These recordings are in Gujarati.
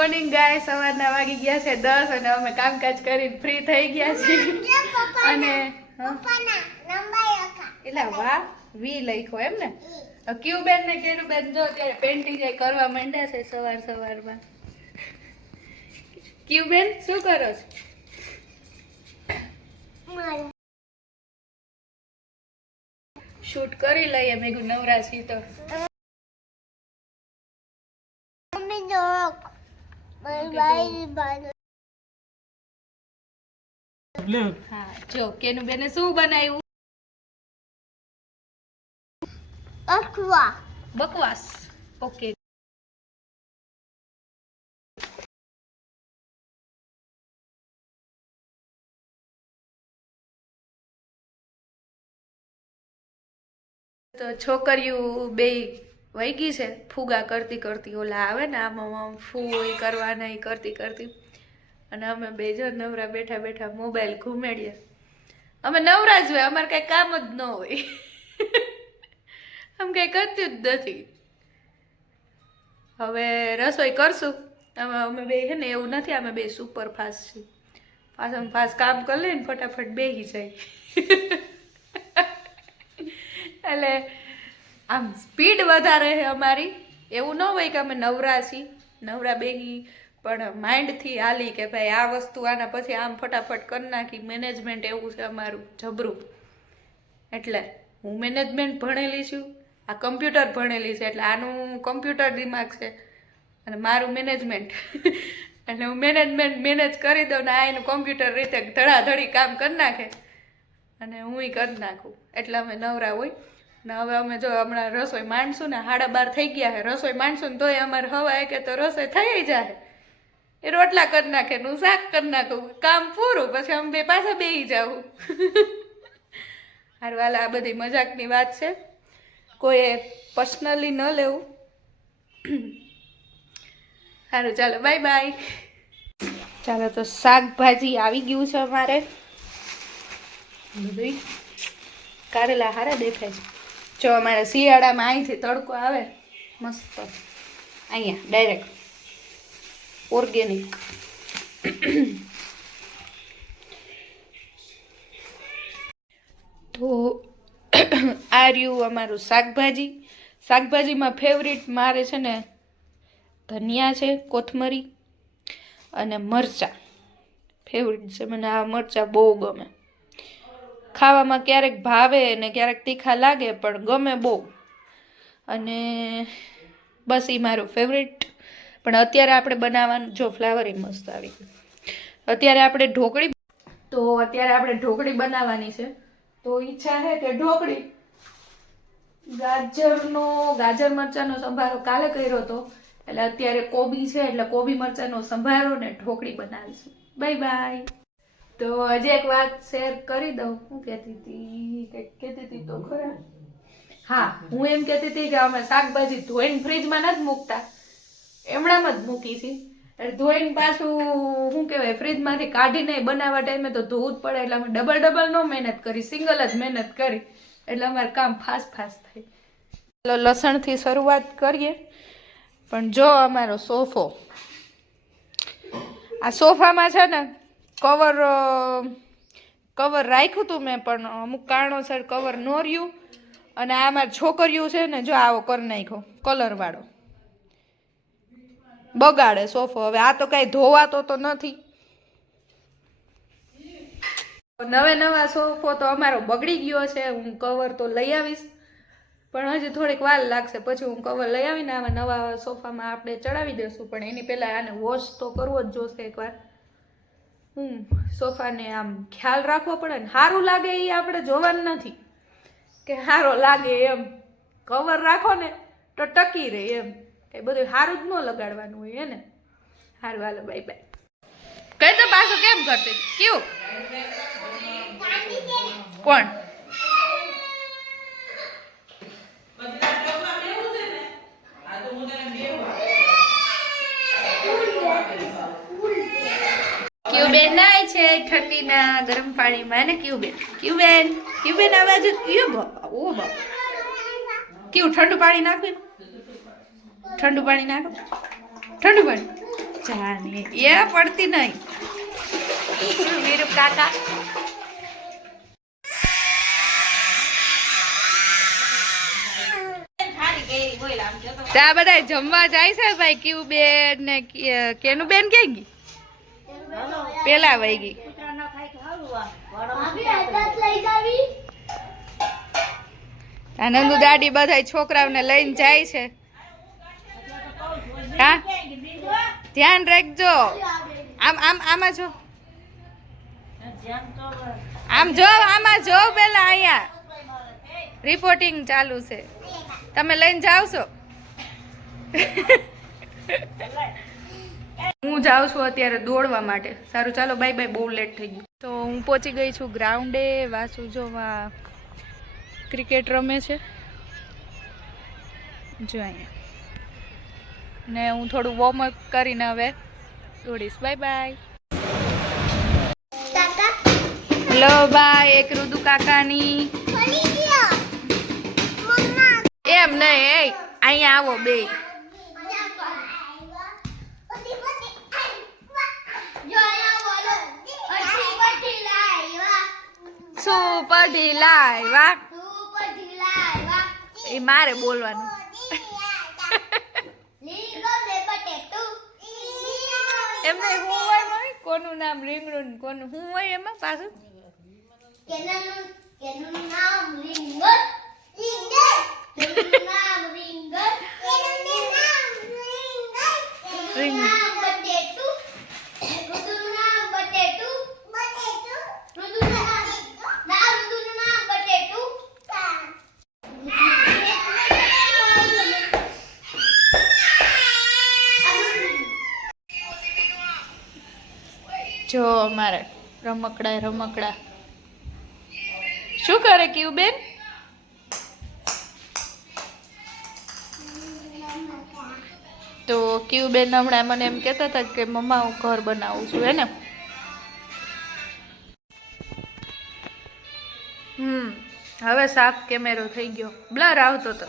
મોર્નિંગ ગાય સવારના વાગી ગયા છે 10 અને અમે કામકાજ કરીને ફ્રી થઈ ગયા છીએ અને એટલે વાહ વી લખ્યો એમ ને ક્યુબેન ને કેરુબેન જો ત્યારે પેન્ટિંગ કરવા માંડ્યા છે સવારમાં ક્યુબેન શું કરો છો શૂટ કરી લઈએ મેં નવરા છી તો હા જો કેનું બેને શું બનાવ્યું બકવાસ ઓકે તો છોકરીઓ બે વહી ગઈ છે ફુગા કરતી ઓલા આવે ને આમાં ફૂ કરવાના કરતી અને અમે બે જણ નવરા બેઠા મોબાઈલ ઘુમેડીએ અમે નવરા જ હોય અમારે કઈ કામ જ ન હોય આમ કઈ કરતું જ નથી હવે રસોઈ કરશું અમે બે છે ને એવું નથી અમે બે સુપર ફાસ્ટ છીએ ફાસ્ટ કામ કરી લઈને ફટાફટ બેસી જાય એટલે આમ સ્પીડ વધારે છે અમારી એવું ન હોય કે અમે નવરા છીએ નવરા બેહી પણ માઇન્ડથી હાલી કે ભાઈ આ વસ્તુ આના પછી આમ ફટાફટ કરી નાખી મેનેજમેન્ટ એવું છે અમારું જબરું એટલે હું મેનેજમેન્ટ ભણેલી છું આ કમ્પ્યુટર ભણેલી છે એટલે આનું કમ્પ્યુટર દિમાગ છે અને મારું મેનેજમેન્ટ એટલે હું મેનેજમેન્ટ મેનેજ કરી દઉં ને આ એનું કમ્પ્યુટર રીતે ધડાધડી કામ કરી નાખે અને હું કરી નાખું એટલે અમે નવરા હોય ને હવે અમે જો હમણાં રસોઈ માંડશું ને 12:30 થઈ ગયા છે રસોઈ માંડશું ને તોય અમારે હવાય કે તો રસોઈ થઈ જાય એ રોટલા કરી નાખે હું શાક કરી નાખું કામ પૂરું પછી અમે બે પાછા બેસી જાવું હારું હાલ આ બધી મજાકની વાત છે કોઈ પર્સનલી ન લેવું સારું ચાલો બાય બાય ચાલો તો શાકભાજી આવી ગયું છે અમારે બધું કારેલા હારા દેખાય છે જો અમારે શિયાળામાં અહીંથી તડકો આવે મસ્ત અહીંયા ડાયરેક્ટ ઓર્ગેનિક તો આ રહ્યું અમારું શાકભાજીમાં ફેવરિટ મારે છે ને ધનિયા છે કોથમરી અને મરચાં ફેવરિટ છે મને આ મરચાં બહુ ગમે ખાવામાં ક્યારેક ભાવે ને ક્યારેક તીખા લાગે પણ ગમે બહુ અને બસ એ મારું ફેવરિટ પણ અત્યારે આપણે બનાવવાનું જો ફ્લાવર મસ્ત આવી ગયું અત્યારે આપણે ઢોકળી બનાવવાની છે તો ઈચ્છા છે કે ઢોકળી ગાજર મરચાંનો સંભારો કાલે કર્યો હતો એટલે અત્યારે કોબી છે એટલે કોબી મરચાંનો સંભારો ને ઢોકળી બનાવીશું બાય બાય તો હજી એક વાત શેર કરી દઉં હું કહેતી હતી તો ખરા હા હું એમ કહેતી હતી કે અમે શાકભાજી ધોઈને ફ્રીજમાં નથી મૂકતા એમણામાં જ મૂકી છે એટલે ધોઈને પાછું શું કહેવાય ફ્રીજમાંથી કાઢીને બનાવવા ટાઈમે તો ધોવું જ પડે એટલે અમે ડબલ ન મહેનત કરી સિંગલ જ મહેનત કરી એટલે અમારું કામ ફાસ્ટ થાય ચાલો લસણથી શરૂઆત કરીએ પણ જો અમારો સોફો આ સોફામાં છે ને કવર રાખ્યું હતું મેં પણ અમુક કારણોસર કવર ન રહ્યું અને આ મારી છોકરીઓ છે ને જો આવો કરી નાખ્યો કલરવાળો બગાડે સોફો હવે આ તો કાંઈ ધોવાતો તો નથી નવા સોફો તો અમારો બગડી ગયો છે હું કવર તો લઈ આવીશ પણ હજી થોડીક વાર લાગશે પછી હું કવર લઈ આવીને આવા નવા સોફામાં આપણે ચડાવી દઈશું પણ એની પહેલાં આને વોશ તો કરવો જ જોશે એકવાર સોફાને આમ ખ્યાલ રાખવો પડે ને સારું લાગે એ આપણે જોવાનું નથી કે સારો લાગે એમ કવર રાખો ને તો ટકી રહે એમ એ બધું સારું જ ન લગાડવાનું હોય ને સારું હાલો બાય બાય કઈ તો પાછું કેમ કરતી કેવું કોણ ક્યુબેન નાય છે ઠંડીના ગરમ પાણીમાં ને ક્યુબેન આ બાજુ કેવું ઠંડુ પાણી નાખો ઠંડુ પાણી જાને એ પડતી નહીં વીરુ કાકા ત્યાં બધા જમવા જાય છે ભાઈ ક્યુ બેન ને કેનું બેન ક્યાં ગઈ પેલા વહી ગઈ નંદુ દાદી બધા છોકરાઓને લઈને જાય છે હા ધ્યાન રાખજો આમ આમ આમાં જો આમ જો આમાં જો પેલા અહીંયા રિપોર્ટિંગ ચાલુ છે તમે લઈને જાવ છો હું જાઉં છું અત્યારે દોડવા માટે સારું ચાલો બાય બાય બહુ લેટ થઈ ગયું તો હું પહોંચી ગઈ છું ગ્રાઉન્ડે વાસુ જોવા ક્રિકેટ રમે છે જો અહીંયા ને હું થોડું વોર્મઅપ કરીને હવે દોડીશ બાય બાય હેલો બાય એક રુદુ કાકાની એમ નહીં અહીંયા આવો બે સુપર ઢીલાઈ વાહ એ મારે બોલવાનું એમને હું હોય મમ્મી કોનું નામ રીંગણું કોનું હું હોય એમાં પાછું જો મારે રમકડા શું કરે ક્યુ બેન તો ક્યુ બેન હમણાં મને એમ કહેતા હતા કે મમ્મા હું ઘર બનાવું છું હે ને હવે સાફ કેમેરો થઈ ગયો બ્લર આવતો હતો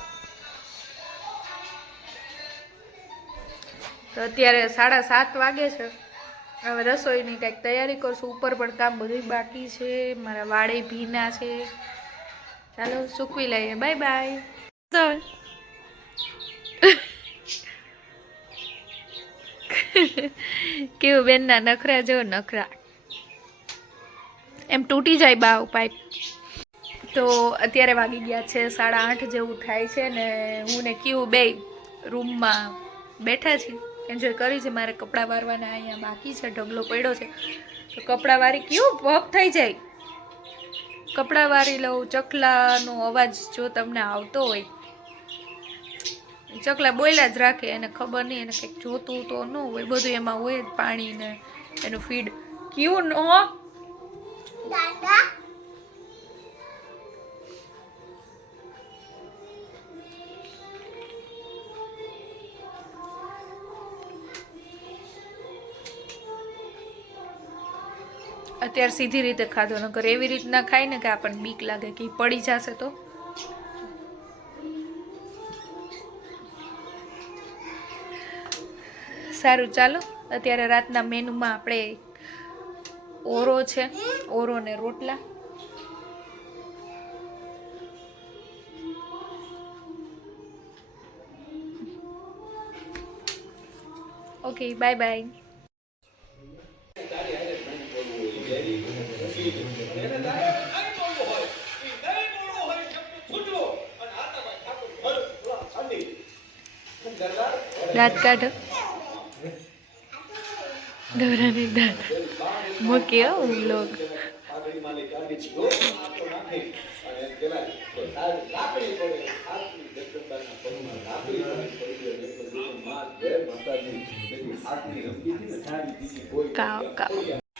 તો અત્યારે 7:30 વાગે છે હવે રસોઈની કંઈક તૈયારી કરશું ઉપર પણ કામ બધું બાકી છે મારા વાળે ભીના છે ચાલો સૂકવી લઈએ બાય બાય કેવું બેનના નખરા જો નખરા એમ તૂટી જાય બાવ પાઇપ તો અત્યારે વાગી ગયા છે 8:30 જેવું થાય છે ને હું ને કેવું બે રૂમમાં બેઠા છીએ એન્જોય કરી છે મારે કપડાં વારવાના અહીંયા બાકી છે ઢગલો પડ્યો છે તો કપડાં વારી કેવું ભપ થઈ જાય કપડાં વારી લઉં ચકલાનો અવાજ જો તમને આવતો હોય ચકલા બોલ્યા જ રાખે એને ખબર નહીં એને કંઈક જોતું તો ન હોય બધું એમાં હોય જ પાણી ને એનું ફીડ કેવું ન અત્યારે સીધી રીતે ખાધો નકર એવી રીતના ખાય ને કે આપણને બીક લાગે કે પડી જશે તો સારું ચાલો અત્યારે રાતના મેનુમાં આપણે ઓરો છે ઓરો ને રોટલા ઓકે બાય બાય દાંત કાઢો દોરાને દાંત મૂક્યો લોગ કાવ કાવ